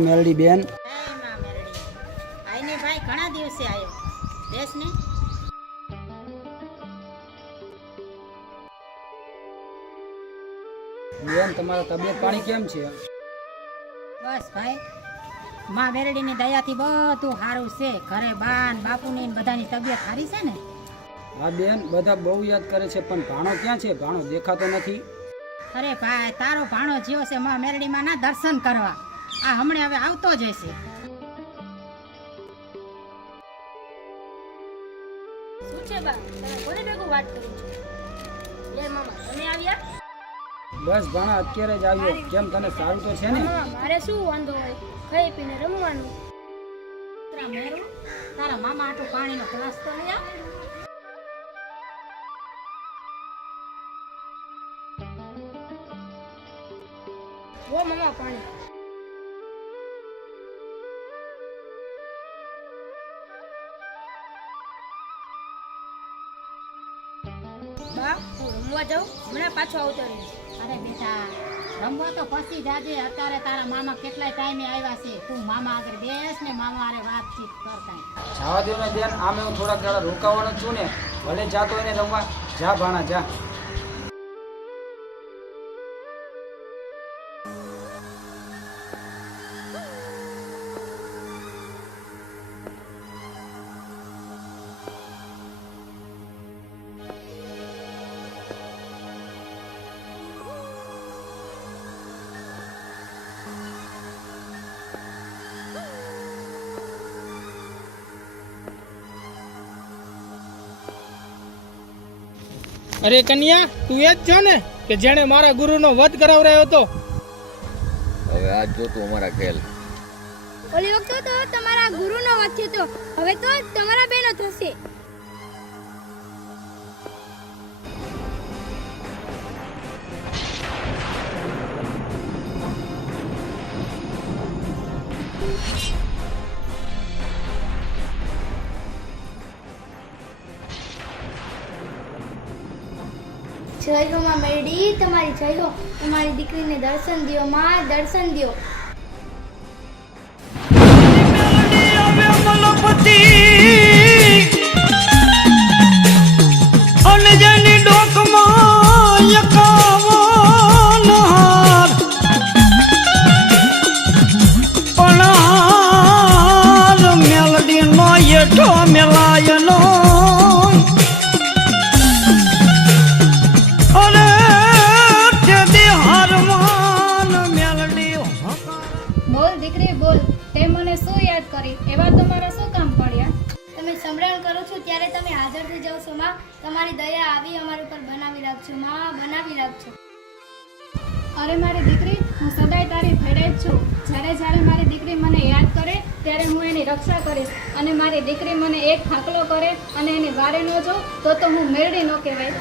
માં મેલડી બેન. જય આઈને ભાઈ ઘણા દિવસે આવ્યો બેસ ને. બેન તમારા તબિયત પાણી કેમ છે? બસ ભાઈ માં મેરડીની દયાથી બધું સારું છે. ઘરે બાન બાપુની ને બધાની તબિયત સારી છે ને? હા બેન બધા બહુ યાદ કરે છે પણ ભાણો ક્યાં છે? ભાણો દેખાતો નથી. અરે ભાઈ તારો ભાણો જીવો છે માં મેરડીમાં ના દર્શન કરવા. આ હમણે હવે આવતો જ હશે. શું છે બા? તમે કોને ભેગું વાત કરો છો? લે મામા તમે આવ્યા? બસ ભાણા અત્યારે જ આવ્યો. કેમ તને સારું તો છે ને? મારે શું વાંધો હોય? ખાઈ પીને રમવાનું. તારા તારા મામા આટલું પાણીનો ગ્લાસ તો લઈ આવ? વો મામા પાણી. રમવા જાઉં? હમણાં પાછો આવતો રહીશ અરે બેટા, રમવા તો પછી જાજે. અત્યારે તારા મામા કેટલાય ટાઈમે આવ્યા છે. તું મામા આગળ બેસ ને મામા હારે વાતચીત કરતા જવા દો ને બેન. આમે હું થોડાક દાડા રોકાવાનો છું ને. ભલે જાતો એને રમવા. જા ભાણા, જા. અરે કન્યા તું એ જ છો ને કે જેણે મારા ગુરુનો વધ કરાવરાયો હતો? હવે આજ જો તું અમારા ખેલ ઓલી વખતે તો તમારા ગુરુનો વાત થયો તો હવે તો તમારા બેનો થશે. જય હો માં મેરડી તમારી જય હો તમારી દીકરીને દર્શન દિયો માં દર્શન દ્યો. કરો છો ત્યારે તમે હાજર થઈ જાઓ છો માં. તમારી દયા આવી અમારા ઉપર બનાવી રાખજો માં. બનાવી રાખજો. અરે મારી દીકરી હું સદાય તારી ભેડે જ છું. જ્યારે જ્યારે મારી દીકરી મને યાદ કરે ત્યારે હું એની રક્ષા કરીશ. અને મારી દીકરી મને એક ખાકલો કરે અને એની વારે ન જો તો તો હું મેળડી ન કહેવાય.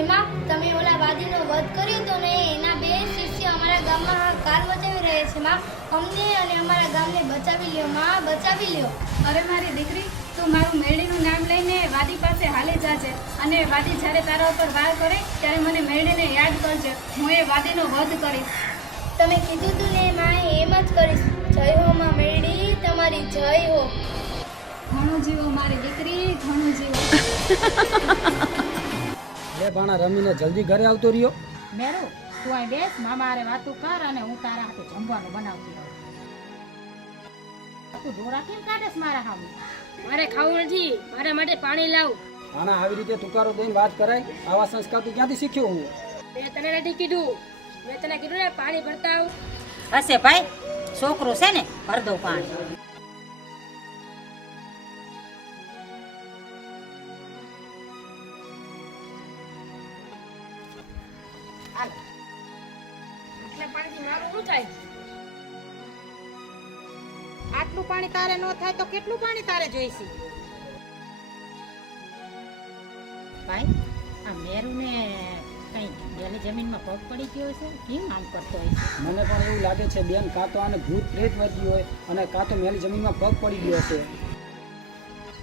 એમાં તમે ઓલા વાદીનો વધ કર્યો તો ને એના બે શિષ્ય અમારા ગામમાં કાર બચાવી રહ્યા છે માં. અમને અને અમારા ગામને બચાવી લ્યો માં. બચાવી લ્યો. અરે મારી દીકરી તું મારું મેળીનું નામ લઈને વાદી પાસે હાલી જાજે. અને વાદી જ્યારે તારા ઉપર વાર કરે ત્યારે મને મેળીને યાદ કરજે. હું એ વાદીનો વધ કરીશ. તમે કીધું તું ને માં એમ જ કરીશ. જય હો માં મેરડી તમારી જય હો. ઘણું જીવો મારી દીકરી ઘણું જીવો. એ બાણા રમીને જલ્દી ઘરે આવતો રહ્યો? મેરુ તું અહીં બેસ મામા હારે વાતું કર અને હું તારા હાથે જમવાનું બનાવતી રહું. તું દોરા કેમ કાઢેસ મારા હામે? મારે ખાવું નથી મારા માટે પાણી લાવ. આના આવી રીતે તુકારો દઈને વાત કરાય આવા સંસ્કાર તું ક્યાંથી શીખ્યો હું? મેં તને નથી કીધું. મેં તને કીધું ને પાણી ભરતા આવ. હશે ભાઈ છોકરો છે ને ભર દો પાણી. એટલે પાણીથી મારું શું થાય? આટલું પાણી તારે ન થાય તો કેટલું પાણી તારે જોઈશે? ભાઈ આ મેરુને કઈ ડેલી જમીનમાં પગ પડી ગયો છે કેમ આમ કરતો હોય? છે મને પણ એવું લાગે છે બેન કાં તો આને ભૂત પ્રેત વધ્યું હોય અને કાં તો મેલી જમીનમાં પગ પડી ગયો છે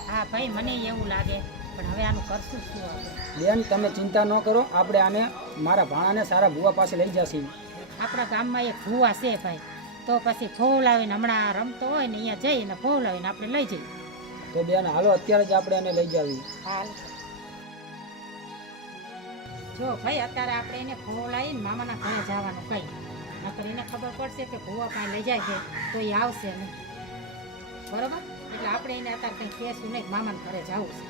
હા ભાઈ મને એવું લાગે પણ હવે આનું કરશું શું આપણે? બેન તમે ચિંતા ન કરો આપણે આને મારા ભાણાને સારા ભૂવા પાસે લઈ જશે. આપણા ગામમાં એક ભૂવા છે ભાઈ. તો પછી ફોવલાવીને હમણાં રમતો હોય ને અહીંયા જઈને ફોવલાવીને આપણે લઈ જઈએ. તો બેન હાલો અત્યારે જ આપણે એને લઈ જાવી. હાલ. જો ભાઈ અત્યારે આપણે એને ફોવલાવીને મામાના ઘરે જવાનું કઈ. નકર એને ખબર પડશે કે ભૂવા પાસે લઈ જાય છે તો એ આવશે નહીં. બરોબર? એટલે આપણે એને અત્યારે કંઈ કહેશું નહીં મામાના ઘરે જવું છે.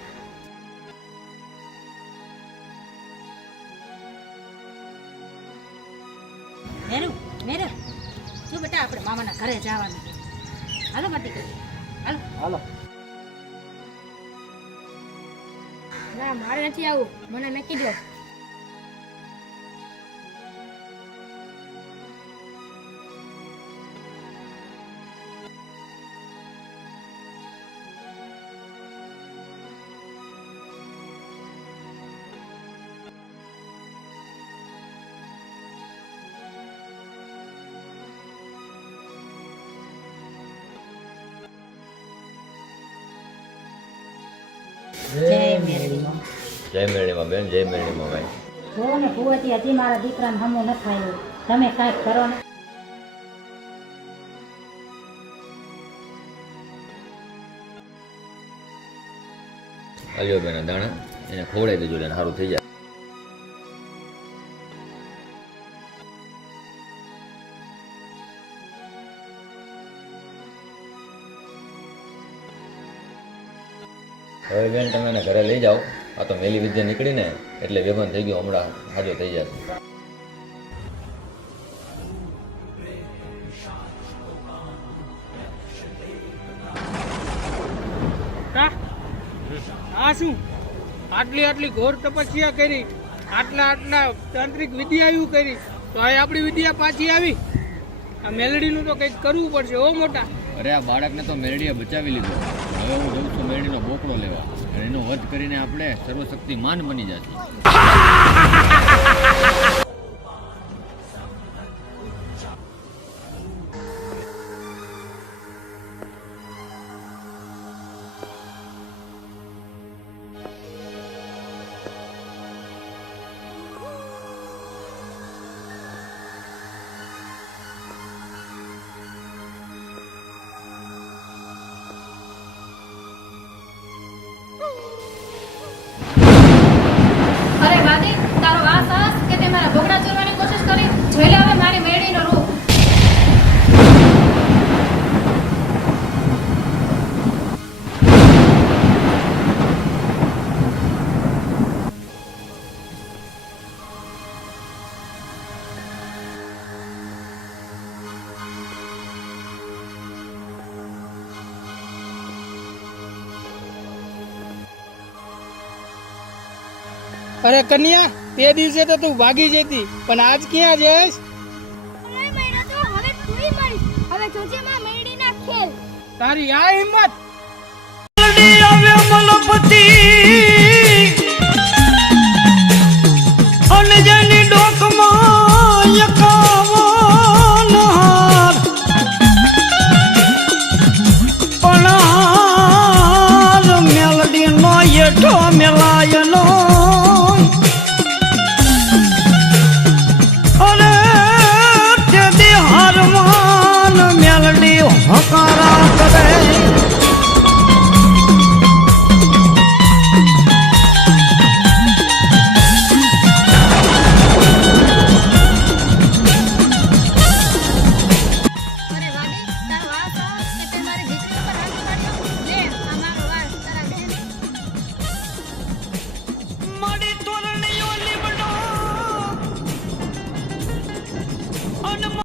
શું બેટા આપણે મામાના ઘરે જવાનું હાલો માટી કરી હાલો. હાલો. ના મારે નથી આવું. મને મેં કીધું જય મેરડી જય બેન જય મેરણીમાં ભાઈ જો ને ભુવતી હજી મારા દીકરાને હમો ન થાય તમે કાંઈક કરો ને. અલ્યો બેન દાણા એને ખવડાવી દેજો એટલે સારું થઈ જાય. હવે બેન તમે એને ઘરે લઈ જાઓ. આ તો મેલી વિદ્યા નીકળીને એટલે વેભાન થઈ ગયો હમણાં હાજો થઈ જશે. આ શું? આટલી આટલી ઘોર તપસ્યા કરી આટલા આટલા તાંત્રિક વિદ્યાયું કરી તો હવે આપણી વિદ્યા પાછી આવી? આ મેલડીનું તો કંઈક કરવું પડશે ઓ મોટા. અરે આ બાળકને તો મેલડીએ બચાવી લીધો. મેરડીનો બોકડો લેવા. અને એનો વધ કરીને આપણે સર્વશક્તિમાન બની જશે. જોઈ હવે મારી મેળીનો રૂપ. અરે કન્યા તે દિવસે તો તું ભાગી જતી પણ આજ ક્યાં જઈશ? હવે મહિનો તો હવે તુંય મરીશ હવે જોજે માં મેરડીના ખેલ. તારી આ હિંમત!